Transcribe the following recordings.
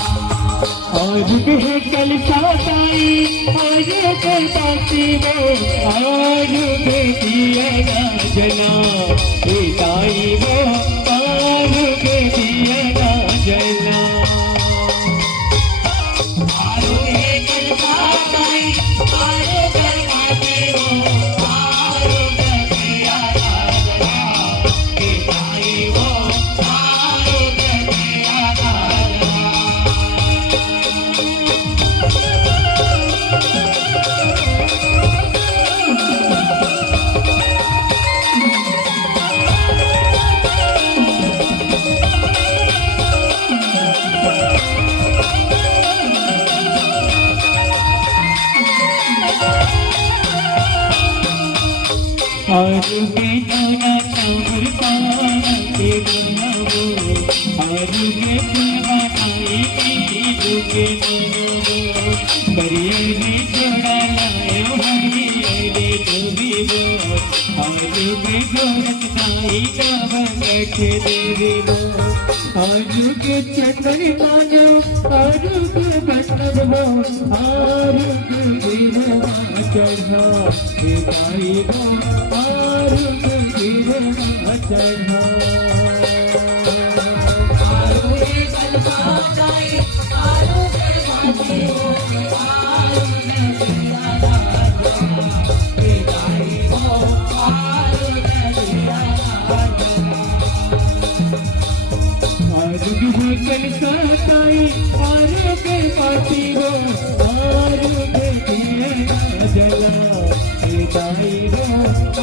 आज है कल साई आज के पासी वो आज के दिया ना जना ताई वो आज के दिया ना जना आज है कल साई आज के पासी वो आज के दिया ना जना ताई वो आज के दिया ना आज के जाना चावर पाना के बनावो आज के बनाई की दुखे मनो करिए ने जोड़ा लायो हरी रे डोबी वो आज के जोरत नाई का बगट देवी वो आज के चतरी मानो आज के बटन वो आज के दीवा चढ़ा के भाई वो आज के दीवा चढ़ा आलू के कलपा जाए आलू के भाजी हो आलू के दिया राजा के भाई हो आलू के दिया राजा आलू के कलपा जाए आलू के पासी हो आलू के दिया जला के भाई हो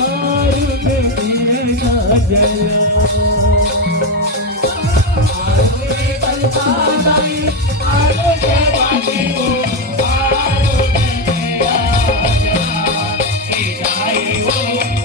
आलू के दिया जला आलू के बाजी हो आलू के दिया जला के भाई हो